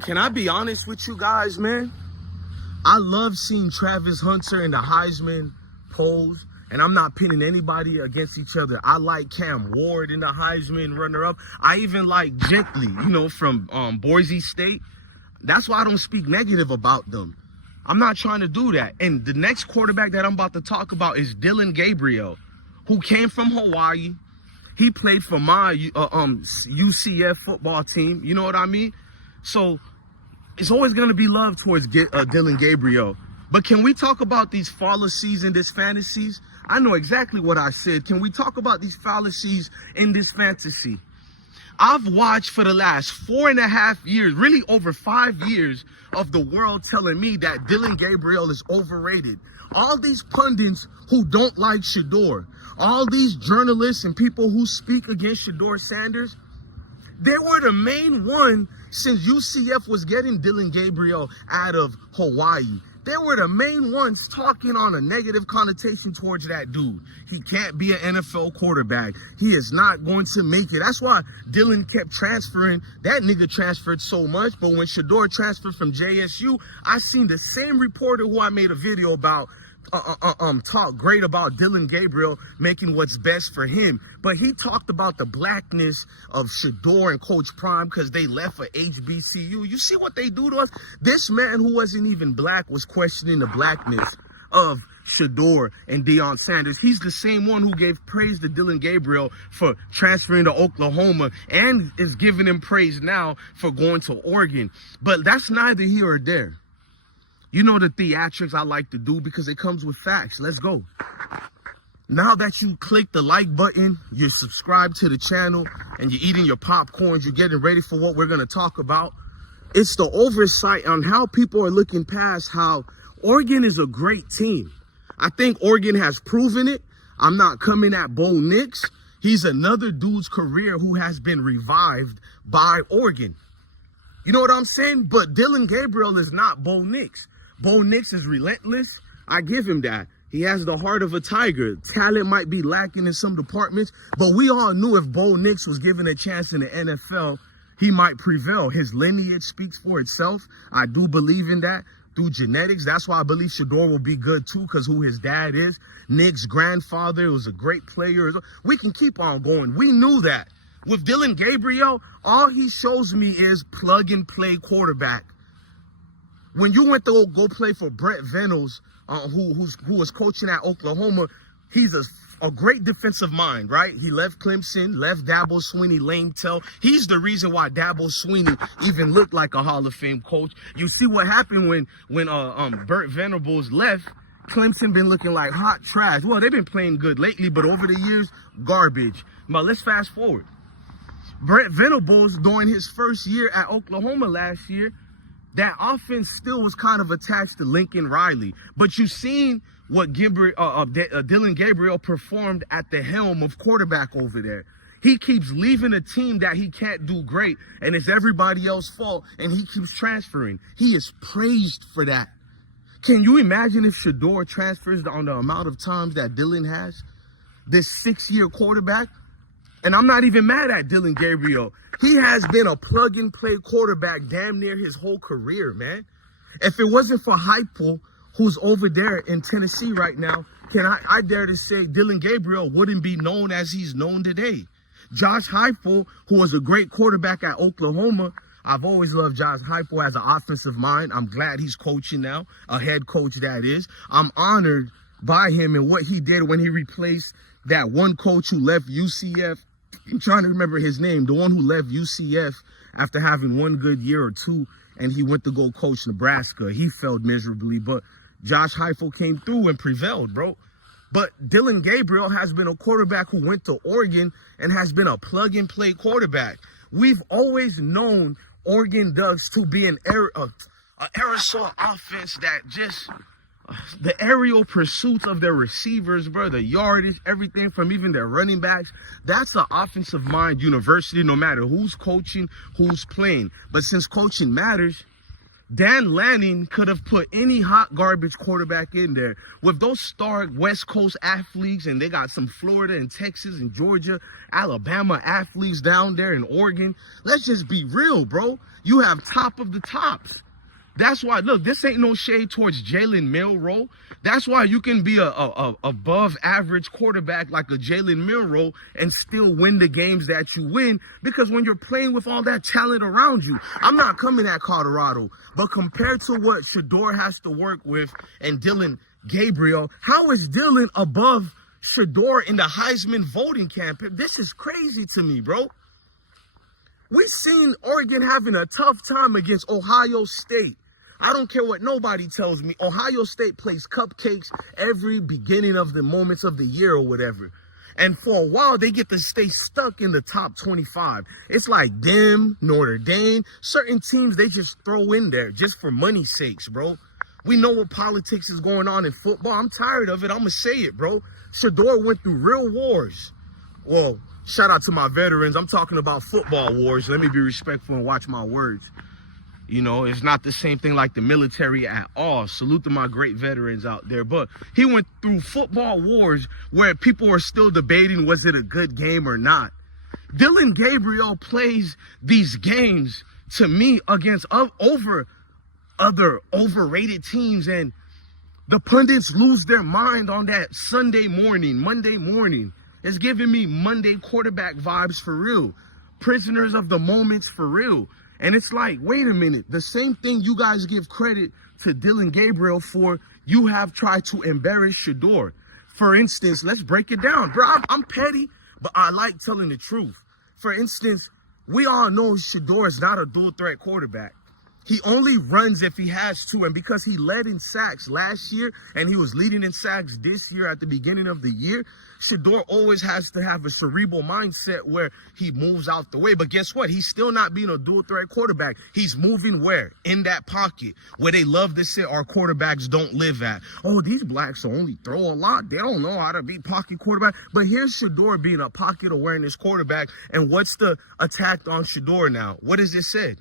Can I be honest with you guys, man? I love seeing Travis Hunter in the Heisman polls, and I'm not pitting anybody against each other. I like Cam Ward in the Heisman runner-up. I even like Gently, from Boise State. That's why I don't speak negative about them. I'm not trying to do that. And the next quarterback that I'm about to talk about is Dillon Gabriel, who came from Hawaii. He played for my UCF football team. You know what I mean? So it's always going to be love towards Dillon Gabriel. But can we talk about these fallacies in this fantasies? I know exactly what I said. Can we talk about these fallacies in this fantasy? I've watched for the last 4.5 years, really over 5 years, of the world telling me that Dillon Gabriel is overrated. All these pundits who don't like Shedeur, all these journalists and people who speak against Shedeur Sanders, they were the main one since UCF was getting Dillon Gabriel out of Hawaii. They were the main ones talking on a negative connotation towards that dude. He can't be an NFL quarterback. He is not going to make it. That's why Dillon kept transferring. That nigga transferred so much. But when Shedeur transferred from JSU, I seen the same reporter who I made a video about talk great about Dillon Gabriel making what's best for him. But he talked about the blackness of Shedeur and Coach Prime because they left for HBCU. You see what they do to us? This man who wasn't even black was questioning the blackness of Shedeur and Deion Sanders. He's the same one who gave praise to Dillon Gabriel for transferring to Oklahoma and is giving him praise now for going to Oregon. But that's neither here or there. You know the theatrics I like to do because it comes with facts. Let's go. Now that you click the like button, you're subscribed to the channel, and you're eating your popcorns, you're getting ready for what we're going to talk about. It's the oversight on how people are looking past how Oregon is a great team. I think Oregon has proven it. I'm not coming at Bo Nix. He's another dude's career who has been revived by Oregon. You know what I'm saying? But Dillon Gabriel is not Bo Nix. Bo Nix is relentless. I give him that. He has the heart of a tiger. Talent might be lacking in some departments, but we all knew if Bo Nix was given a chance in the NFL, he might prevail. His lineage speaks for itself. I do believe in that through genetics. That's why I believe Shedeur will be good too, because who his dad is. Nick's grandfather was a great player. We can keep on going. We knew that. With Dillon Gabriel, all he shows me is plug and play quarterback. When you went to go play for Brett Venables, who was coaching at Oklahoma, he's a great defensive mind, right? He left Clemson, left Dabo Swinney lame tail. He's the reason why Dabo Swinney even looked like a Hall of Fame coach. You see what happened when Burt Venables left. Clemson been looking like hot trash. Well, they've been playing good lately, but over the years, garbage. But let's fast forward. Brett Venables, during his first year at Oklahoma last year, that offense still was kind of attached to Lincoln Riley. But you've seen what Dillon Gabriel performed at the helm of quarterback over there. He keeps leaving a team that he can't do great, and it's everybody else's fault, and he keeps transferring. He is praised for that. Can you imagine if Shedeur transfers on the amount of times that Dillon has? This 6-year quarterback? And I'm not even mad at Dillon Gabriel. He has been a plug-and-play quarterback damn near his whole career, man. If it wasn't for Heupel, who's over there in Tennessee right now, I dare to say Dillon Gabriel wouldn't be known as he's known today. Josh Heupel, who was a great quarterback at Oklahoma, I've always loved Josh Heupel as an offensive mind. I'm glad he's coaching now, a head coach that is. I'm honored by him and what he did when he replaced that one coach who left UCF. I'm trying to remember his name, the one who left UCF after having one good year or two, and he went to go coach Nebraska. He failed miserably, but Josh Heupel came through and prevailed, bro. But Dillon Gabriel has been a quarterback who went to Oregon and has been a plug-and-play quarterback. We've always known Oregon Ducks to be an aerosol offense that just... the aerial pursuits of their receivers, bro, the yardage, everything from even their running backs. That's the offensive mind university, no matter who's coaching, who's playing. But since coaching matters, Dan Lanning could have put any hot garbage quarterback in there. With those star West Coast athletes, and they got some Florida and Texas and Georgia, Alabama athletes down there in Oregon. Let's just be real, bro. You have top of the tops. That's why, look, this ain't no shade towards Jalen Milroe. That's why you can be a above average quarterback like a Jalen Milroe and still win the games that you win, because when you're playing with all that talent around you, I'm not coming at Colorado, but compared to what Shedeur has to work with and Dillon Gabriel, how is Dillon above Shedeur in the Heisman voting campaign? This is crazy to me, bro. We've seen Oregon having a tough time against Ohio State. I don't care what nobody tells me. Ohio State plays cupcakes every beginning of the moments of the year or whatever. And for a while, they get to stay stuck in the top 25. It's like them, Notre Dame, certain teams they just throw in there just for money's sakes, bro. We know what politics is going on in football. I'm tired of it. I'm going to say it, bro. Shedeur went through real wars. Well, shout out to my veterans. I'm talking about football wars. Let me be respectful and watch my words. You know, it's not the same thing like the military at all. Salute to my great veterans out there. But he went through football wars where people are still debating, was it a good game or not? Dillon Gabriel plays these games, to me, against over other overrated teams. And the pundits lose their mind on that Sunday morning, Monday morning. It's giving me Monday quarterback vibes for real. Prisoners of the moments for real. And it's like, wait a minute, the same thing you guys give credit to Dillon Gabriel for, you have tried to embarrass Shedeur. For instance, let's break it down. Bro, I'm petty, but I like telling the truth. For instance, we all know Shedeur is not a dual threat quarterback. He only runs if he has to, and because he led in sacks last year and he was leading in sacks this year at the beginning of the year, Shedeur always has to have a cerebral mindset where he moves out the way. But guess what? He's still not being a dual threat quarterback. He's moving where? In that pocket where they love to say our quarterbacks don't live at. Oh, these blacks only throw a lot. They don't know how to be pocket quarterback. But here's Shedeur being a pocket awareness quarterback. And what's the attack on Shedeur now? What is it said?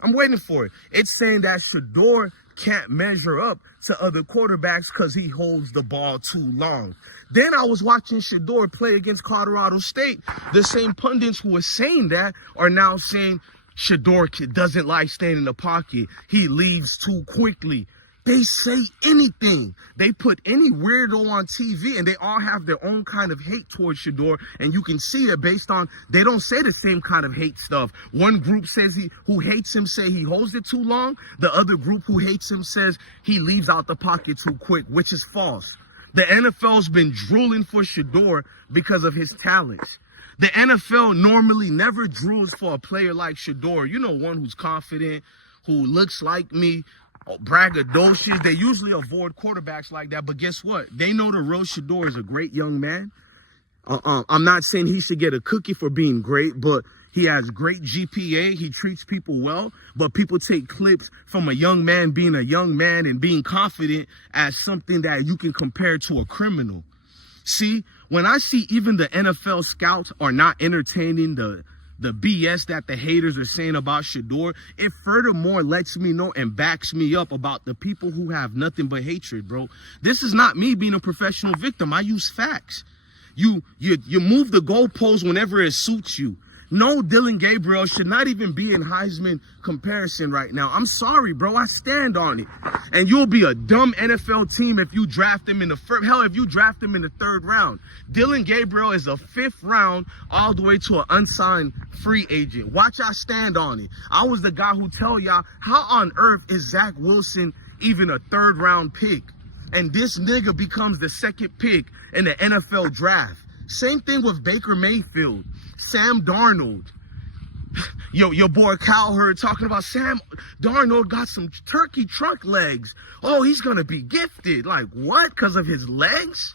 I'm waiting for it. It's saying that Shedeur can't measure up to other quarterbacks because he holds the ball too long. Then I was watching Shedeur play against Colorado State. The same pundits who were saying that are now saying Shedeur doesn't like staying in the pocket. He leaves too quickly. They say anything. They put any weirdo on TV, and they all have their own kind of hate towards Shedeur, and you can see it based on, they don't say the same kind of hate stuff. One group says who hates him say he holds it too long. The other group who hates him says he leaves out the pocket too quick, which is false. The NFL's been drooling for Shedeur because of his talents. The NFL normally never drools for a player like Shedeur. You know, one who's confident, who looks like me, braggadocious. They usually avoid quarterbacks like that, but guess what? They know the real Shedeur is a great young man. I'm not saying he should get a cookie for being great, but he has great GPA. He treats people well, but people take clips from a young man being a young man and being confident as something that you can compare to a criminal. See, when I see even the NFL scouts are not entertaining the BS that the haters are saying about Shedeur, it furthermore lets me know and backs me up about the people who have nothing but hatred, bro. This is not me being a professional victim. I use facts. You move the goalposts whenever it suits you. No, Dillon Gabriel should not even be in Heisman comparison right now. I'm sorry, bro. I stand on it. And you'll be a dumb NFL team if you draft him in the first. Hell, if you draft him in the 3rd round. Dillon Gabriel is a 5th round all the way to an unsigned free agent. Watch I stand on it. I was the guy who tell y'all, how on earth is Zach Wilson even a 3rd round pick? And this nigga becomes the 2nd pick in the NFL draft. Same thing with Baker Mayfield. Sam Darnold. Your boy Cowherd talking about Sam Darnold got some turkey trunk legs. Oh, he's going to be gifted. Like, what? Because of his legs?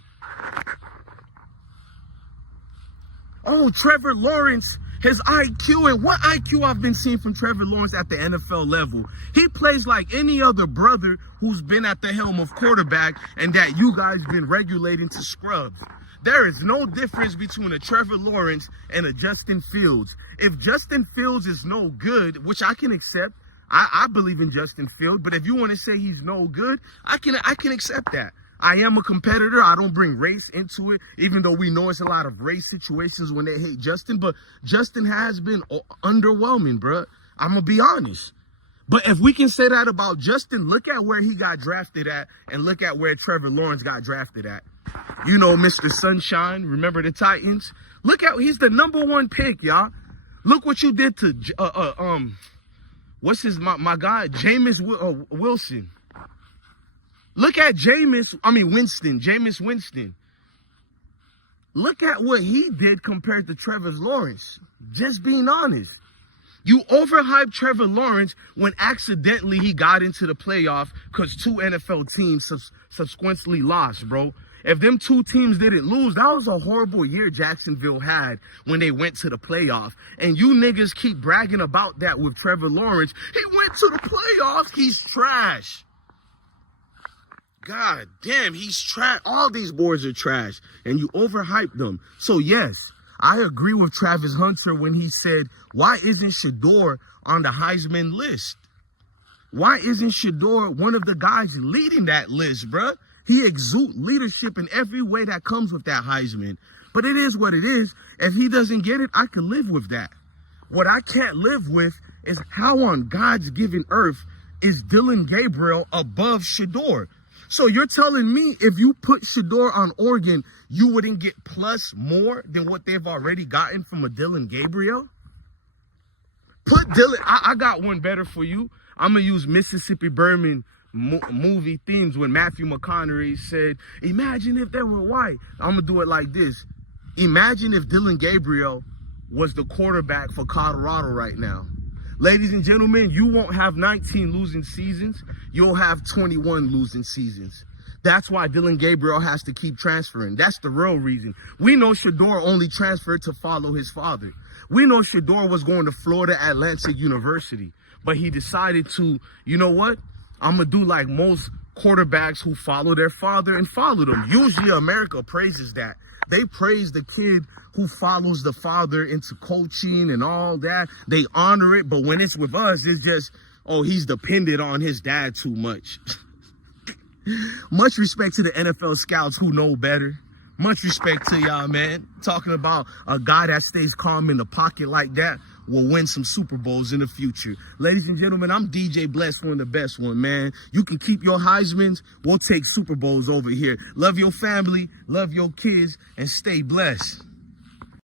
Oh, Trevor Lawrence, his IQ, and what IQ I've been seeing from Trevor Lawrence at the NFL level. He plays like any other brother who's been at the helm of quarterback and that you guys been regulating to scrubs. There is no difference between a Trevor Lawrence and a Justin Fields. If Justin Fields is no good, which I can accept, I believe in Justin Fields, but if you want to say he's no good, I can accept that. I am a competitor. I don't bring race into it, even though we know it's a lot of race situations when they hate Justin. But Justin has been underwhelming, bruh. I'm going to be honest. But if we can say that about Justin, look at where he got drafted at and look at where Trevor Lawrence got drafted at. You know, Mr. Sunshine, remember the Titans? Look at, he's the #1 pick, y'all. Look what you did to, my guy, Jameis Wilson. Look at Jameis Winston. Look at what he did compared to Trevor Lawrence. Just being honest. You overhyped Trevor Lawrence when accidentally he got into the playoff because 2 NFL teams subsequently lost, bro. If them 2 teams didn't lose, that was a horrible year Jacksonville had when they went to the playoff. And you niggas keep bragging about that with Trevor Lawrence. He went to the playoffs. He's trash. God damn, he's trash. All these boys are trash, and you overhyped them. So, yes, I agree with Travis Hunter when he said, why isn't Shedeur on the Heisman list? Why isn't Shedeur one of the guys leading that list, bruh? He exudes leadership in every way that comes with that Heisman. But it is what it is. If he doesn't get it, I can live with that. What I can't live with is how on God's given earth is Dillon Gabriel above Shedeur. So you're telling me if you put Shedeur on Oregon, you wouldn't get plus more than what they've already gotten from a Dillon Gabriel? Put Dillon, I got one better for you. I'm going to use Mississippi Burning movie themes when Matthew McConaughey said, imagine if they were white. I'm going to do it like this. Imagine if Dillon Gabriel was the quarterback for Colorado right now. Ladies and gentlemen, you won't have 19 losing seasons. You'll have 21 losing seasons. That's why Dillon Gabriel has to keep transferring. That's the real reason. We know Shedeur only transferred to follow his father. We know Shedeur was going to Florida Atlantic University, but he decided to, you know what? I'm going to do like most quarterbacks who follow their father and follow them. Usually America praises that. They praise the kid who follows the father into coaching and all that. They honor it. But when it's with us, it's just, oh, he's dependent on his dad too much. Much respect to the NFL scouts who know better. Much respect to y'all, man. Talking about a guy that stays calm in the pocket like that will win some Super Bowls in the future. Ladies and gentlemen, I'm DJ Bless, one of the best one, man. You can keep your Heismans. We'll take Super Bowls over here. Love your family, love your kids, and stay blessed.